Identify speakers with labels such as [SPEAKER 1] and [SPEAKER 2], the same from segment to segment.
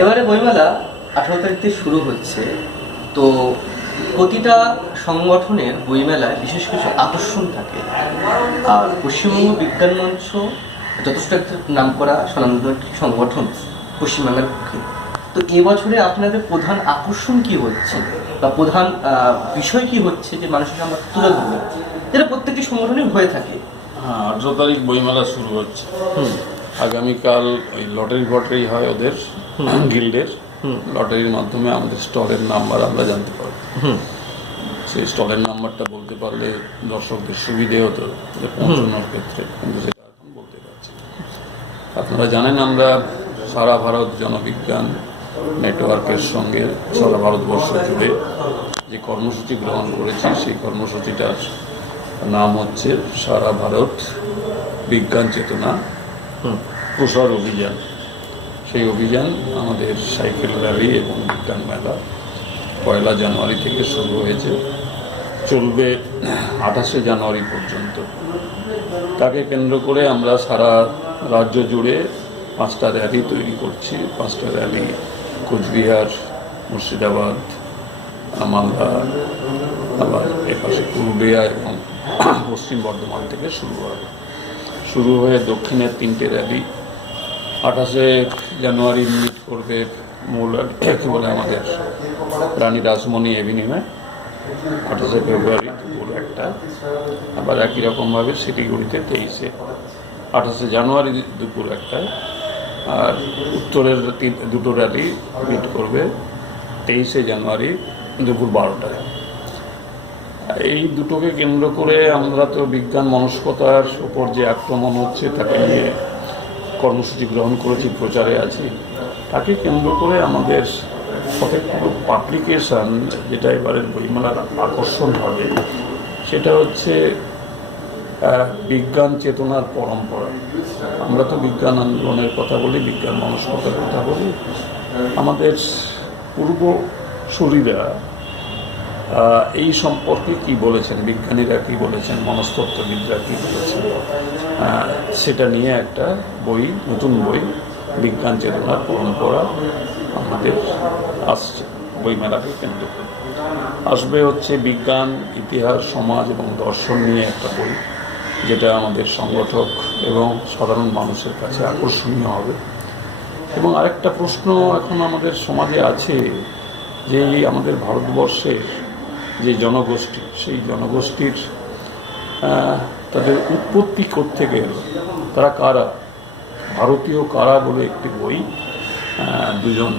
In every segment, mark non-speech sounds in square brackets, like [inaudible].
[SPEAKER 1] এবারে বইমেলা আঠারো তারিখ থেকে শুরু হচ্ছে। তো প্রতিটা সংগঠনের বইমেলায় বিশেষ কিছু আকর্ষণ থাকে। আর পশ্চিমবঙ্গ বিজ্ঞান মঞ্চ যথেষ্ট একটা নাম করা একটি সংগঠন পশ্চিমবাংলার পক্ষে। তো এবছরে আপনাদের প্রধান আকর্ষণ কি হচ্ছে? বা প্রধান বিষয় কি হচ্ছে যে মানুষের সামনে তুলে ধরবে? যেটা প্রত্যেকটি সংগঠনই হয়ে থাকে।
[SPEAKER 2] হ্যাঁ আঠেরো তারিখ বইমেলা শুরু হচ্ছে।
[SPEAKER 1] হুম।
[SPEAKER 2] আগামীকাল ওই লটারি ফটারি হয় ওদের। গিল্ডের। লটারির মাধ্যমে আমাদের স্টলের নাম্বার আমরা জানতে পারব। সেই স্টলের নাম্বারটা বলতে পারলে দর্শকদের সুবিধে হতো পৌঁছানোর ক্ষেত্রে। কিন্তু সেটা এখন বলতে পারছি আপনারা জানেন আমরা সারা ভারত জনবিজ্ঞান নেটওয়ার্কের সঙ্গে সারা ভারতবর্ষ জুড়ে যে কর্মসূচি গ্রহণ করেছি, সেই কর্মসূচিটার নাম হচ্ছে সারা ভারত বিজ্ঞান চেতনা প্রসার অভিযান। সেই অভিযান আমাদের সাইকেল র্যালি এবং বিজ্ঞান মেলা পয়লা জানুয়ারি থেকে শুরু হয়েছে। চলবে আঠাশে জানুয়ারি পর্যন্ত। তাকে কেন্দ্র করে আমরা সারা রাজ্য জুড়ে পাঁচটা র্যালি তৈরি করছি। পাঁচটা র্যালি কোচবিহার, মুর্শিদাবাদ, মালদা, আবার এপাশে পুরুলিয়া এবং পশ্চিম বর্ধমান থেকে শুরু হবে। শুরু হয়ে দক্ষিণের তিনটে র্যালি আঠাশে জানুয়ারি মিট করবে মূল, [clears throat] কি বলে আমাদের, রানী রাসমণি এভিনিউয়ে আঠাশে ফেব্রুয়ারি দুপুর একটা। আবার একই রকমভাবে শিলিগুড়িতে তেইশে। আঠাশে জানুয়ারি দুপুর একটায়। আর উত্তরের দুটো র্যালি মিট করবে তেইশে জানুয়ারি দুপুর বারোটায়। এই দুটোকে কেন্দ্র করে আমরা তো বিজ্ঞান, মনস্কতার উপর যে আক্রমণ হচ্ছে, তাকে নিয়ে কর্মসূচি গ্রহণ করেছি, প্রচারে আছি, তাকে কেন্দ্র করে আমাদের কতগুলো পাবলিকেশান যেটা এবারের বইমেলার আকর্ষণ হবে, সেটা হচ্ছে বিজ্ঞান চেতনার পরম্পরা। আমরা তো বিজ্ঞান আন্দোলনের কথা বলি, বিজ্ঞান মনস্কতার কথা বলি। আমাদের পূর্ব শরীরা এই সম্পর্কে কি বলেছেন? বিজ্ঞানীরা কি বলেছেন? মনস্তত্ত্ববিদরা কি বলেছেন? সেটা নিয়ে একটা বই, নতুন বই, বিজ্ঞান চেতনার পরম্পরা আমাদের আসছে। বইমেলাকে কেন্দ্র করে। আসবে হচ্ছে বিজ্ঞান, ইতিহাস, সমাজ এবং দর্শন নিয়ে একটা বই, যেটা আমাদের সংগঠক এবং সাধারণ মানুষের কাছে আকর্ষণীয় হবে। এবং আরেকটা প্রশ্ন এখন আমাদের সমাজে আছে, যে আমাদের ভারতবর্ষের যে জনগোষ্ঠী, সেই জনগোষ্ঠীর তাদের উৎপত্তি করতে গেল। তারা কারা? ভারতীয় কারা বলে একটি বই দুজন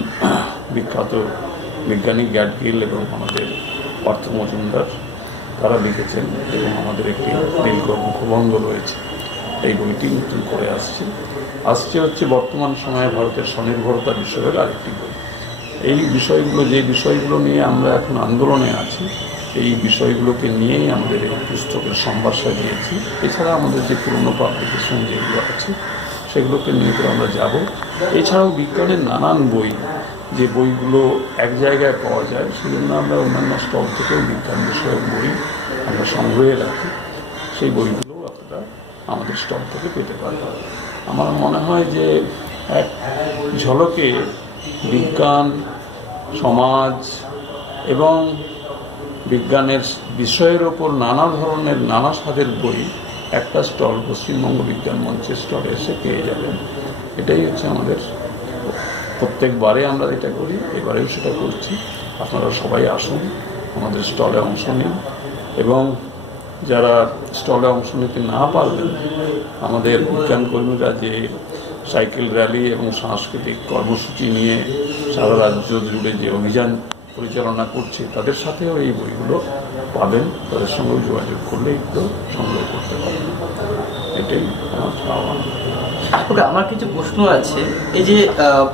[SPEAKER 2] বিখ্যাত বিজ্ঞানী গ্যাডগিল এবং আমাদের পার্থ মজুমদার, তারা লিখেছেন এবং আমাদের একটি দীর্ঘ মুখবন্ধ রয়েছে। এই বইটি নতুন করে আসছে। আসছে হচ্ছে বর্তমান সময়ে ভারতের স্বনির্ভরতা বিষয়ের আরেকটি বই। এই বিষয়গুলো, যে বিষয়গুলো নিয়ে আমরা এখন আন্দোলনে আছি এই বিষয়গুলোকে নিয়েই আমাদের এই পুস্তকের সম্ভার সাজিয়েছি। এছাড়া আমাদের যে পুরনো পাবলিকেশন যেগুলো আছে, সেগুলোকে নিয়ে করে আমরা যাব। এছাড়াও বিজ্ঞানের নানান বই, যে বইগুলো এক জায়গায় পাওয়া যায়, সেজন্য আমরা অন্যান্য স্টল থেকেও বিজ্ঞান বিষয়ক বই আমরা সংগ্রহে রাখি। সেই বইগুলো আপনারা আমাদের স্টল থেকে পেতে পারবেন। আমার মনে হয় যে এক ঝলকে বিজ্ঞান, সমাজ এবং বিজ্ঞানের বিষয়ের ওপর নানা ধরনের নানা স্বাদের বই একটা স্টল, পশ্চিমবঙ্গ বিজ্ঞান মঞ্চের স্টলে এসে পেয়ে যাবেন। এটাই হচ্ছে আমাদের প্রত্যেকবারে আমরা এটা করি, এবারেও সেটা করছি। আপনারা সবাই আসুন, আমাদের স্টলে অংশ নিন এবং যারা স্টলে অংশ নিতে না পারবেন, আমাদের বিজ্ঞান কর্মীরা যে সাইকেল র্যালি এবং সাংস্কৃতিক কর্মসূচি নিয়ে সারা রাজ্য জুড়ে যে অভিযান পরিচালনা করছে, তাদের সাথেও এই বইগুলো পাবেন। তাদের সঙ্গেও যোগাযোগ করলে একটু সংগ্রহ করতে পারবেন এটাই আমার আহ্বান
[SPEAKER 1] আমার কিছু প্রশ্ন আছে। এই যে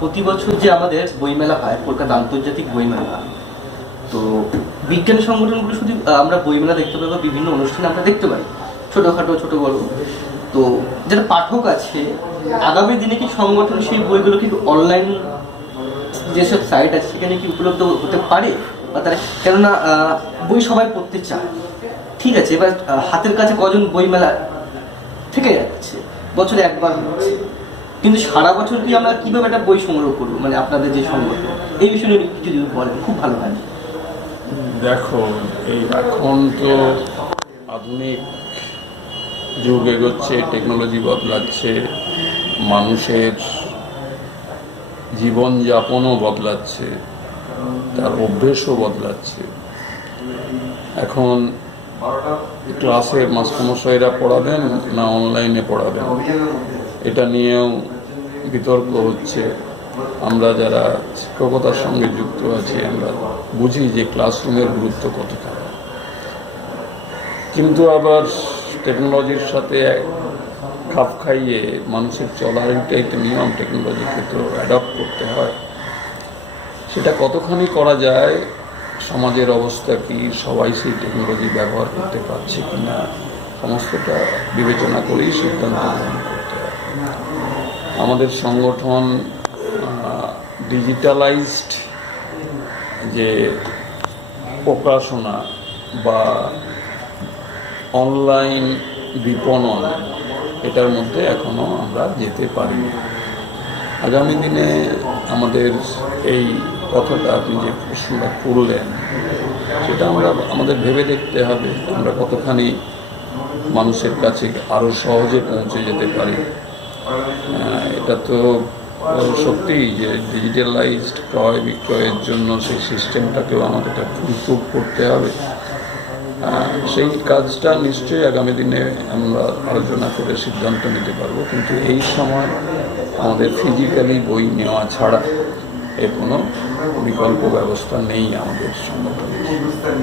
[SPEAKER 1] প্রতি বছর যে আমাদের বইমেলা হয়, কলকাতা আন্তর্জাতিক বইমেলা, তো বিজ্ঞান সংগঠনগুলো শুধু আমরা বইমেলা দেখতে পাই বা বিভিন্ন অনুষ্ঠানে আমরা দেখতে পাই, ছোটোখাটো, ছোটো বড়। তো যারা পাঠক আছে, আগামী দিনে কি সংগঠন সেই বইগুলো কি অনলাইন যেসব সাইট আছে, সেখানে কি উপলব্ধ হতে পারে? বা তারা, কেননা বই সবাই পড়তে চায়। ঠিক আছে, এবার হাতের কাছে কজন বইমেলা থেকে যাচ্ছে? বছরে একবার হচ্ছে। কিন্তু সারা বছর কি আমরা কীভাবে একটা বই সংগ্রহ করব? মানে আপনাদের যে সংগ্রহ এই বিষয়ে নিয়ে কিছু যদি বলেন, খুব ভালো হয়।
[SPEAKER 2] দেখো, এই এখন তো আধুনিক যুগ এগোচ্ছে টেকনোলজি বদলাচ্ছে, মানুষের জীবনযাপনও বদলাচ্ছে, তার অভ্যেসও বদলাচ্ছে। এখন ক্লাসে মাস্টারমশাইরা পড়াবেন না অনলাইনে পড়াবেন? এটা নিয়েও বিতর্ক হচ্ছে। আমরা যারা শিক্ষকতার সঙ্গে যুক্ত আছি, আমরা বুঝি যে ক্লাসরুমের গুরুত্ব কতটা। কিন্তু আবার টেকনোলজির সাথে খাপ খাইয়ে মানুষের চলার এটাই তো নিয়ম টেকনোলজিকে তো অ্যাডপ্ট করতে হয়। সেটা কতখানি করা যায়, সমাজের অবস্থা কি, সবাই সেই টেকনোলজি ব্যবহার করতে পারছে কি না সমস্তটা বিবেচনা করেই সিদ্ধান্ত গ্রহণ করতে হয়। আমাদের সংগঠন ডিজিটালাইজড যে প্রকাশনা বা অনলাইন বিপণন এটার মধ্যে এখনও আমরা যেতে পারি। আগামী দিনে আমাদের এই কথাটা আপনি যে প্রশ্নটা করলেন সেটা আমরা আমাদের ভেবে দেখতে হবে। আমরা কতখানি মানুষের কাছে আরও সহজে পৌঁছে যেতে পারি। এটা তো আহ, সত্যিই যে ডিজিটালাইজড ক্রয় বিক্রয়ের জন্য সেই সিস্টেমটাকেও আমাদের ইম্প্রুভ করতে হবে। সেই কাজটা নিশ্চয়ই আগামী দিনে আমরা আলোচনা করে সিদ্ধান্ত নিতে পারব, কিন্তু এই সময় আমাদের ফিজিক্যালি বই নেওয়া ছাড়া এর কোনো বিকল্প ব্যবস্থা নেই আমাদের সংগঠনে।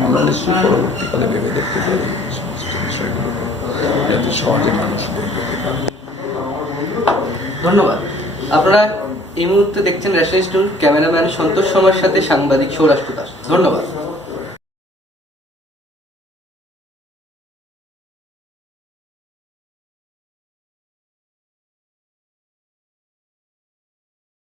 [SPEAKER 2] আমরা নিশ্চয়ই পরবর্তীকালে ভেবে দেখতে পারি সমস্ত বিষয়গুলোকে যাতে সহজে মানুষ বই পেতে পারে।
[SPEAKER 1] ধন্যবাদ। আপনারা এই মুহূর্তে দেখছেন রেশন স্টোর, ক্যামেরাম্যান সন্তোষ সমার সাথে সাংবাদিক সৌরাষ্ট্র দাস। ধন্যবাদ।